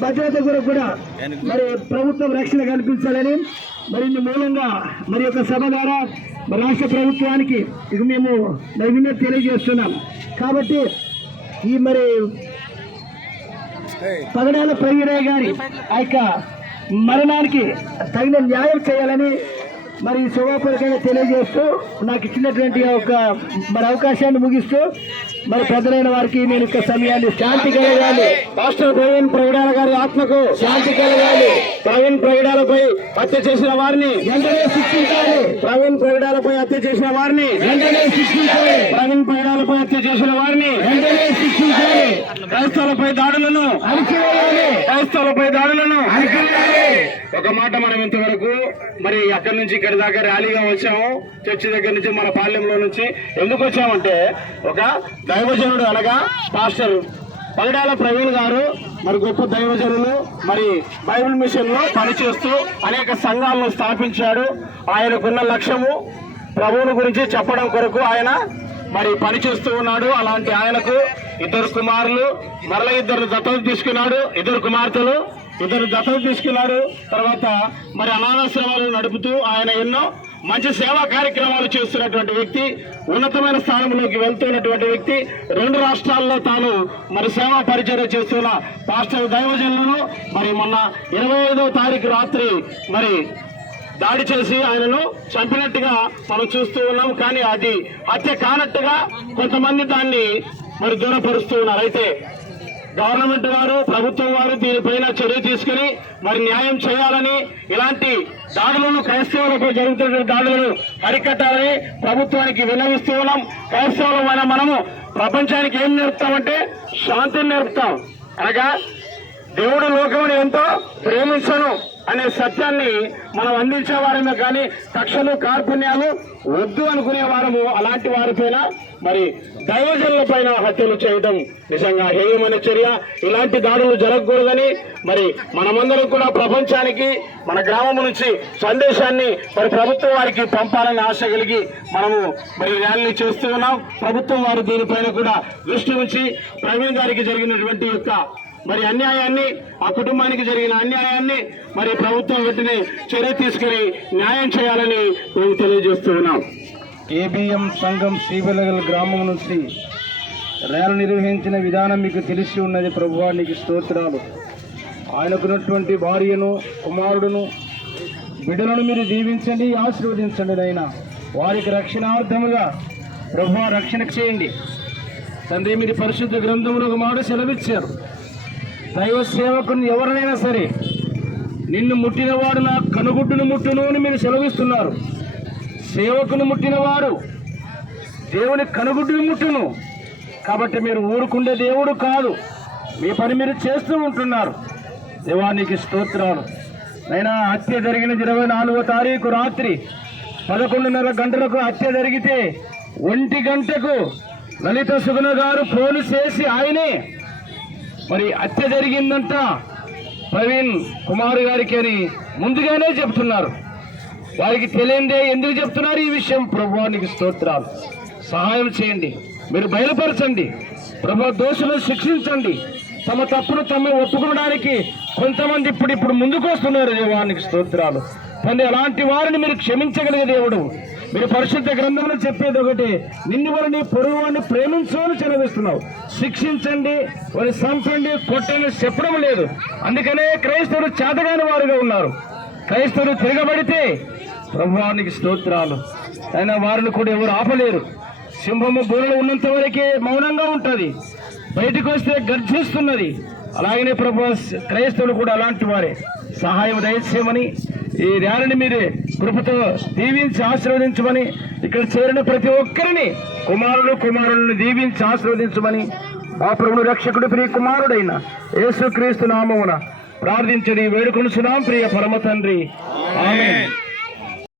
భద్రత కొరకు కూడా మరి ప్రభుత్వం రక్షణ కల్పించాలని మరి మూలంగా మరి యొక్క సభ ద్వారా రాష్ట్ర ప్రభుత్వానికి ఇక మేము నైపుణ్యం తెలియజేస్తున్నాం. కాబట్టి ఈ మరి పగడాల ప్రవీణయ్య గారి ఆ యొక్క మరణానికి తగిన న్యాయం చేయాలని మరి శుభాపరికంగా తెలియజేస్తూ నాకు ఇచ్చినటువంటి ఒక మరి అవకాశాన్ని ముగిస్తూ మరి పెద్దలైన వారికి నేను యొక్క సమయాన్ని శాంతి కలగాలి. రాష్ట్ర ప్రవీణ్ ప్రగడాల గారి ఆత్మకు శాంతి కలగాలి. ప్రవీణ్ ప్రగడాలపై హత్య చేసిన వారిని వెంటనే శిక్షించాలి. ప్రవీణ్ ప్రగడాలపై హత్య చేసిన వారిని వెంటనే శిక్షించాలి. ప్రవీణ్ ప్రగడాలపై హత్య చేసిన వారిని వెంటనే శిక్షించాలి. క్రైస్తవులపై దాడులను అణిచివేయాలి క్రైస్తవులపై దాడులను. ఒక మాట మనం ఇంతవరకు మరి అక్కడి నుంచి ఇక్కడి దాకా ర్యాలీగా వచ్చాము. చర్చి దగ్గర నుంచి మన పాలెంలో నుంచి ఎందుకు వచ్చామంటే ఒక దైవజనుడు అనగా పాస్టర్ పగడాల ప్రవీణ్ గారు మరి గొప్ప దైవజనులు మరి బైబిల్ మిషన్లో పనిచేస్తూ అనేక సంఘాలను స్థాపించాడు. ఆయనకున్న లక్ష్యము ప్రభువుని గురించి చెప్పడం కొరకు ఆయన మరి పనిచేస్తూ ఉన్నాడు. అలాంటి ఆయనకు ఇద్దరు కుమారులు మరల ఇద్దరు దత్తత తీసుకున్నాడు ఇద్దరు కుమార్తెలు ఇద్దరు దత్తత తీసుకున్నాడు. తర్వాత మరి అనాథాశ్రమాలు నడుపుతూ ఆయన ఎన్నో మంచి సేవా కార్యక్రమాలు చేస్తున్నటువంటి వ్యక్తి ఉన్నతమైన స్థానంలోకి వెళ్తున్నటువంటి వ్యక్తి. రెండు రాష్ట్రాల్లో తాను మరి సేవా పరిచయం చేస్తున్న పాస్టర్ దైవజనులను మరి మొన్న ఇరవై ఐదో తారీఖు రాత్రి మరి దాడి చేసి ఆయనను చంపినట్టుగా మనం చూస్తూ ఉన్నాం. కానీ అది హత్య కానట్టుగా కొంతమంది దాన్ని మరి దూరపరుస్తూ ఉన్నారు. అయితే గవర్నమెంట్ వారు ప్రభుత్వం వారు దీనిపైన చర్య తీసుకుని మరి న్యాయం చేయాలని ఇలాంటి దాడులను క్రైస్తవులపై జరుగుతున్న దాడులను అరికట్టాలని ప్రభుత్వానికి విన్నవిస్తూ ఉన్నాం. క్రైస్తవుల మనము ప్రపంచానికి ఏం నేర్పుతామంటే శాంతిని నేర్పుతాం. అనగా దేవుడు లోకముని ఎంతో ప్రేమించను. అనే సత్యాన్ని మనం అందించే వారమే కానీ కక్షలు కార్పుణ్యాలు వద్దు అనుకునే వారము అలాంటి వారిపైన మరి దైవజనుల పైన హత్యలు చేయడం నిజంగా హేయమైన చర్య. ఇలాంటి దాడులు జరగకూడదని మరి మనమందరం కూడా ప్రపంచానికి మన గ్రామం నుంచి సందేశాన్ని మరి ప్రభుత్వం వారికి పంపాలని ఆశ కలిగి మనము మరి ర్యాలీ చేస్తూ ఉన్నాం. ప్రభుత్వం వారు దీనిపైన కూడా దృష్టి ఉంచి ప్రవీణ్ గారికి జరిగినటువంటి యొక్క మరి అన్యాయాన్ని ఆ కుటుంబానికి జరిగిన అన్యాయాన్ని మరి ప్రభుత్వం వెంటనే చర్య తీసుకుని న్యాయం చేయాలని మేము తెలియజేస్తూ ఉన్నాం. ఏబిఎం సంఘం శ్రీవెలగల్ గ్రామం నుంచి ర్యాలీ నిర్వహించిన విధానం మీకు తెలిసి ఉన్నది ప్రభువానికి స్తోత్రాలు. ఆయనకున్నటువంటి భార్యను కుమారుడును బిడ్డలను మీరు దీవించండి ఆశీర్వదించండి నాయన. వారికి రక్షణార్థముగా ప్రభువా రక్షణ చేయండి. తండ్రి మీరు పరిశుద్ధ గ్రంథంలో ఒక మాట సెలవిచ్చారు. దైవ సేవకుని ఎవరినైనా సరే నిన్ను ముట్టినవాడు నా కనుగుడ్డును ముట్టును అని మీరు సెలవిస్తున్నారు. సేవకును ముట్టినవాడు దేవుని కనుగుడ్డును ముట్టును. కాబట్టి మీరు ఊరుకుండే దేవుడు కాదు. మీ పని మీరు చేస్తూ ఉంటున్నారు. దేవానికి స్తోత్రాలు. అయినా హత్య జరిగిన ఇరవై నాలుగో తారీఖు రాత్రి పదకొండున్నర గంటలకు హత్య జరిగితే ఒంటి గంటకు లలిత సుగుణ గారు ఫోన్ చేసి ఆయనే మరి హత్య జరిగిందంట ప్రవీణ్ కుమార్ గారికి అని ముందుగానే చెప్తున్నారు. వారికి తెలియందే ఎందుకు చెప్తున్నారు ఈ విషయం ప్రభువానికి స్తోత్రాలు. సహాయం చేయండి. మీరు బయలుపరచండి. ప్రభు దోషులను శిక్షించండి. తమ తప్పును తమ ఒప్పుకోవడానికి కొంతమంది ఇప్పుడు ఇప్పుడు ముందుకు వస్తున్నారు. దేవానికి స్తోత్రాలు. తండ్రి అలాంటి వారిని మీరు క్షమించగలిగే దేవుడు. మీరు పరిశుద్ధ గ్రంథంలో చెప్పేది ఒకటి నిన్ను వారిని పొరుగు వారిని ప్రేమించు అని శిక్షించండి వారిని సంపండి కొట్టండి చెప్పడం లేదు. అందుకనే క్రైస్తవులు చేతగాని వారుగా ఉన్నారు. క్రైస్తవులు తిరగబడితే ప్రభువానికి స్తోత్రాలు. అయినా వారిని కూడా ఎవరు ఆపలేరు. సింహము బూరలో ఉన్నంత వరకే మౌనంగా ఉంటుంది. బయటకు వస్తే గర్జిస్తున్నది. అలాగనే ప్రభు క్రైస్తవులు కూడా అలాంటి వారే. సహాయం దయచేయమని ఈ ర్యాలీని మీరే కృపతో దీవించి ఆశీర్వదించమని ఇక్కడ చేరిన ప్రతి ఒక్కరిని కుమారులు కుమారులను దీవించి ఆశీర్వదించమని ఆ ప్రభుడు రక్షకుడు ప్రియ కుమారుడైన యేసుక్రీస్తు నామమున ప్రార్థించడి వేడుకొనుచున్నాం ప్రియ పరమ తండ్రి. ఆమె